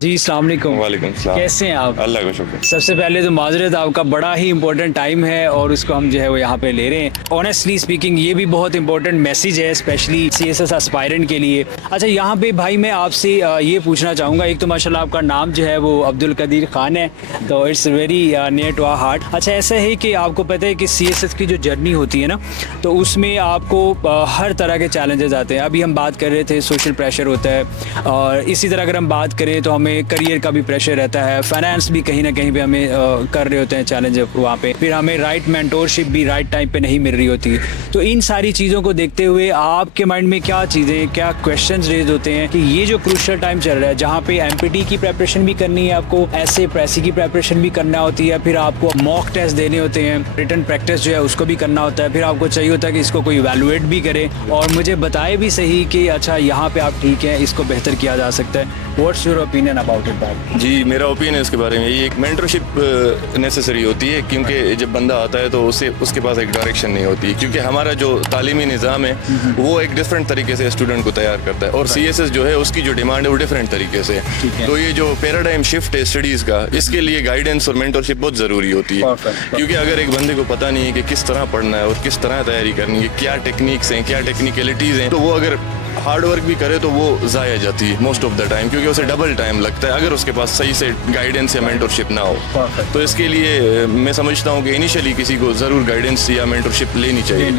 जी अस्सलाम वालेकुम। वालेकुम सलाम। कैसे हैं आप? अल्लाह का शुक्र। सबसे पहले तो माजरत, आपका बड़ा ही इंपॉर्टेंट टाइम है और उसको हम जो है वो यहाँ पे ले रहे हैं। ऑनेस्टली स्पीकिंग ये भी बहुत इंपॉर्टेंट मैसेज है, स्पेशली CSS एस्पायरेंट के लिए। अच्छा, यहाँ पे भाई मैं आपसे ये पूछना चाहूँगा, एक तो माशाल्लाह आपका नाम जो है वो अब्दुल कदीर खान है, तो it's very near to our heart. अच्छा, ऐसा है कि आपको पता है कि CSS की जो जर्नी होती है ना, तो उसमें आपको हर तरह के चैलेंजेस आते हैं। अभी हम बात कर रहे थे सोशल प्रेशर होता है, और इसी तरह अगर हम बात करें तो हमें करियर का भी प्रेशर रहता है, फाइनेंस भी कहीं ना कहीं पे हमें कर रहे होते हैं चैलेंज वहाँ पे, फिर हमें राइट मेंटोरशिप भी राइट टाइम पे नहीं मिल रही होती है। तो इन सारी चीज़ों को देखते हुए आपके माइंड में क्या चीज़ें, क्या क्वेश्चंस रेज होते हैं कि ये जो क्रूशियल टाइम चल रहा है जहाँ पे MPT की प्रेपरेशन भी करनी है, आपको ऐसे प्रेसी की प्रेपरेशन भी करना होती है, फिर आपको मॉक टेस्ट देने होते हैं, रिटन प्रैक्टिस जो है उसको भी करना होता है, फिर आपको चाहिए होता है कि इसको कोई इवैल्यूएट भी करे और मुझे बताए भी सही कि अच्छा यहाँ पे आप ठीक हैं, इसको बेहतर किया जा सकता है। What's your opinion about it that? जी, मेरा ओपिनियन है इसके बारे में, ये एक मेंटरशिप नेसेसरी होती है, क्योंकि जब बंदा आता है तो उसके पास एक डायरेक्शन नहीं होती, क्योंकि हमारा जो तालीमी निज़ाम है वो एक डिफरेंट तरीके से स्टूडेंट को तैयार करता है, और CSS जो है उसकी जो डिमांड है वो डिफरेंट तरीके से है। तो ये जो पैराडाइम शिफ्ट है स्टडीज़ का, इसके लिए गाइडेंस और मेंटरशिप बहुत ज़रूरी होती है। क्योंकि अगर एक बंदे को पता नहीं है कि किस तरह पढ़ना है और किस तरह तैयारी करनी है, क्या टेक्निक्स हैं, क्या टेक्निकलिटीज़ हैं, तो वो अगर हार्ड वर्क भी करे तो वो ज़ाया जाती है मोस्ट ऑफ द टाइम, क्योंकि उसे डबल टाइम लगता है अगर उसके पास सही से गाइडेंस या मेंटरशिप ना हो। तो इसके लिए मैं समझता हूँ कि इनिशियली किसी को ज़रूर गाइडेंस या मेंटरशिप लेनी चाहिए।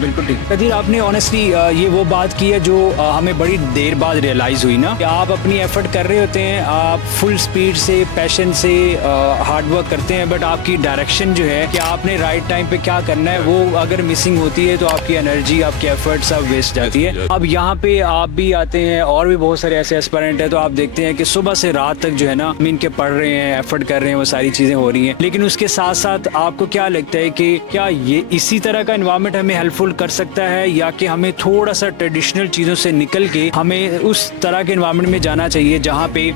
बिल्कुल ठीक। कदीर, आपने ऑनेस्टली ये वो बात की है जो हमें बड़ी देर बाद रियलाइज़ हुई ना, कि आप अपनी एफर्ट कर रहे होते हैं, आप फुल स्पीड से, पैशन से हार्ड वर्क करते हैं, बट आपकी डायरेक्शन जो है कि आपने राइट टाइम पे क्या करना है वो अगर मिसिंग होती है तो आपकी एनर्जी, आपकी एफर्ट सब वेस्ट जाती है। अब यहाँ पे आप भी आते हैं और भी बहुत सारे ऐसे एस्पायरेंट हैं, तो आप देखते हैं कि सुबह से रात तक जो है ना मीन के पढ़ रहे हैं, एफर्ट कर रहे हैं, वो सारी चीज़ें हो रही हैं, लेकिन उसके साथ साथ आपको क्या लगता है कि क्या ये इसी तरह का एनवायरनमेंट हमें हेल्पफुल कर सकता है, या कि हमें थोड़ा सा ट्रेडिशनल चीज़ों से निकल के हमें उस तरह के एनवायरनमेंट में जाना चाहिए जहाँ पे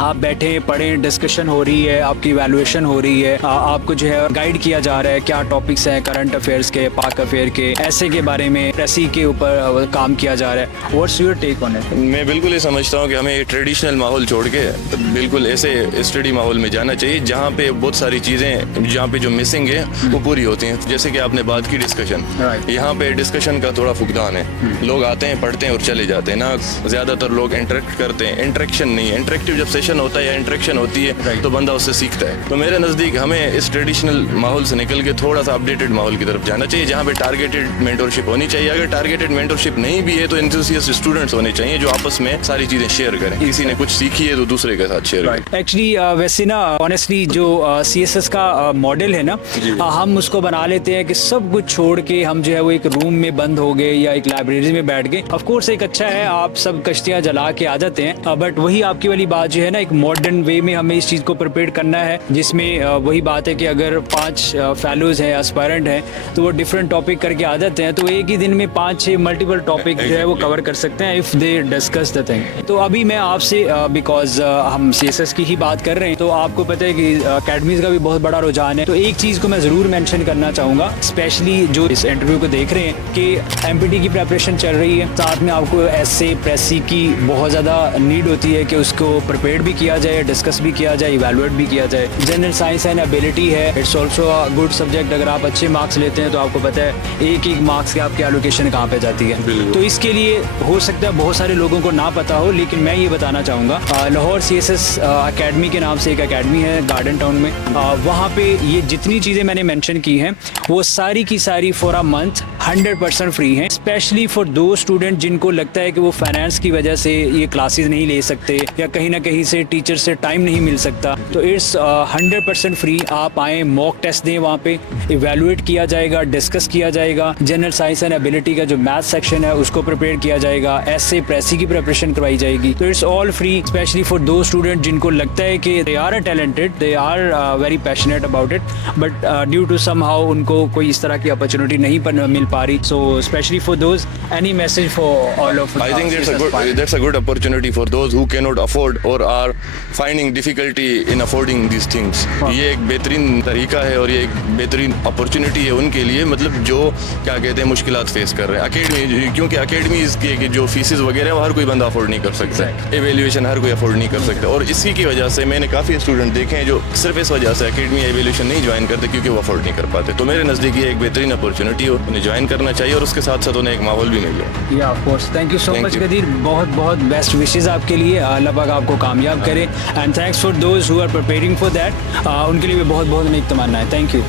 आप बैठे पढ़ें, डिस्कशन हो रही है, आपकी इवैल्यूएशन हो रही है, आपको जो है गाइड किया जा रहा है क्या टॉपिक्स हैं करंट अफेयर्स के, पाक अफेयर के, ऐसे के बारे में, प्रेसी के ऊपर काम किया जा रहा है। What's your take on it? मैं बिल्कुल ये समझता हूँ कि हमें ट्रेडिशनल माहौल छोड़ के बिल्कुल ऐसे स्टडी माहौल में जाना चाहिए जहाँ पे बहुत सारी चीज़ें, जहाँ पे जो मिसिंग है वो पूरी होती हैं। जैसे कि आपने बात की डिस्कशन, यहाँ पे डिस्कशन का थोड़ा फुकदान है, लोग आते हैं, पढ़ते हैं और चले जाते हैं ना, ज़्यादातर लोग इंटरेक्ट करते हैं, इंटरेक्शन नहीं। इंटरेक्टिव जब सेशन होता है या इंटरेक्शन होती है तो बंदा उससे सीखता है। तो मेरे नज़दीक हमें इस ट्रेडिशनल माहौल से निकल के थोड़ा सा अपडेटेड माहौल की तरफ जाना चाहिए, जहाँ पे टारगेटेड मेंटरशिप होनी चाहिए। अगर टारगेटेड मेंटरशिप नहीं भी है तो एंथुसियास्ट स्टूडेंट्स होने चाहिए जो आपस में सारी चीज़ें शेयर करें, किसी ने कुछ सीखी है तो दूसरे के साथ शेयर करें। एक्चुअली वैसे ना ऑनेस्टली जो CSS का मॉडल है ना, हम उसको बना लेते हैं कि सब कुछ छोड़ के हम जो है वो एक रूम में बंद हो गए या एक लाइब्रेरी में बैठ गए। ऑफ कोर्स एक अच्छा है, आप सब कश्तियाँ जला के आ जाते हैं, बट वही आपकी वाली बात जो है ना, एक मॉडर्न वे में हमें इस चीज़ को प्रिपेयर करना है, जिसमें वही बात है कि अगर 5 फेलोज हैं, एस्पायरेंट हैं, तो वो डिफरेंट टॉपिक करके आ जाते हैं, तो एक ही दिन में 5-6 मल्टीपल टॉपिक जो है वो कवर कर सकते हैं if they discuss the thing. तो अभी मैं आपसे बिकॉज हम CSS की ही बात कर रहे हैं, तो आपको पता है कि अकेडमीज़ का भी बहुत बड़ा रुझान है। तो एक चीज़ को मैं ज़रूर मेंशन करना चाहूँगा, स्पेशली जो इस इंटरव्यू को देख रहे हैं, कि MPT की प्रेपरेशन चल रही है, साथ में आपको ऐसे प्रेसी की बहुत ज़्यादा नीड होती है कि उसको प्रिपेयर भी किया जाए, डिस्कस भी किया जाए, इवैल्यूएट भी किया जाए। जनरल साइंस एंड एबिलिटी है, it's also a good subject. अगर आप अच्छे मार्क्स लेते हैं तो आपको पता है एक मार्क्स की आपकी एलोकेशन कहाँ पे जाती है। तो इसके लिए हो सकता है बहुत सारे लोगों को ना पता हो, लेकिन मैं ये बताना चाहूँगा, लाहौर CSS अकेडमी के नाम से एक अकेडमी है गार्डन टाउन में, वहाँ पे ये जितनी चीज़ें मैंने मेंशन की हैं वो सारी की सारी फॉर अ मंथ 100% फ्री हैं, स्पेशली फॉर दो स्टूडेंट जिनको लगता है कि वो फाइनेंस की वजह से ये क्लासेस नहीं ले सकते या कहीं ना कहीं से टीचर से टाइम नहीं मिल सकता। तो इट्स 100% फ्री। आप आएँ, मॉक टेस्ट दें, वहाँ पे इवैल्यूएट किया जाएगा, डिस्कस किया जाएगा, जनरल साइंस एंड एबिलिटी का जो मैथ सेक्शन है उसको प्रिपेयर किया जाएगा, ऐसे प्रेसी की प्रिपरेशन करवाई जाएगी। तो it's all free, specially for दो स्टूडेंट जिनको लगता है कि they are talented, they are very passionate about it, but due to somehow उनको कोई इस तरह की अपॉर्चुनिटी नहीं मिल पा रही। So specially for those, any message for all of? I think that's a good opportunity for those who cannot afford or are are finding difficulty in affording this things. ये एक बेहतरीन तरीका है और ये एक बेहतरीन अपॉर्चुनिटी है उनके लिए, मतलब जो क्या कहते हैं मुश्किलात फेस कर रहे हैं। अकेडमी, क्योंकि अकेडमीज़ की जो फीसेस वगैरह वो हर कोई बंदा अफोर्ड नहीं कर सकता है, एवेल्यूएशन हर कोई अफोर्ड नहीं कर सकता, और इसी की वजह से मैंने काफ़ी स्टूडेंट देखे हैं जो सिर्फ इस वजह से अकेडमी एवेल्यूएशन नहीं ज्वाइन करते क्योंकि वो अफोर्ड नहीं कर पाते। तो मेरे नज़दीक ये एक बेहतरीन अपॉर्चुनिटी हो, उन्हें ज्वाइन करना चाहिए और उसके साथ साथ उन्हें एक माहौल भी मिल जाए। या of course, thank you so Thank much you. Kadir, बहुत बहुत बेस्ट विशेस आपके लिए, अल्लाह पाक आपको कामयाब करे, and thanks for those who are preparing for that, उनके लिए भी बहुत बहुत नेक तमन्ना है। Thank you.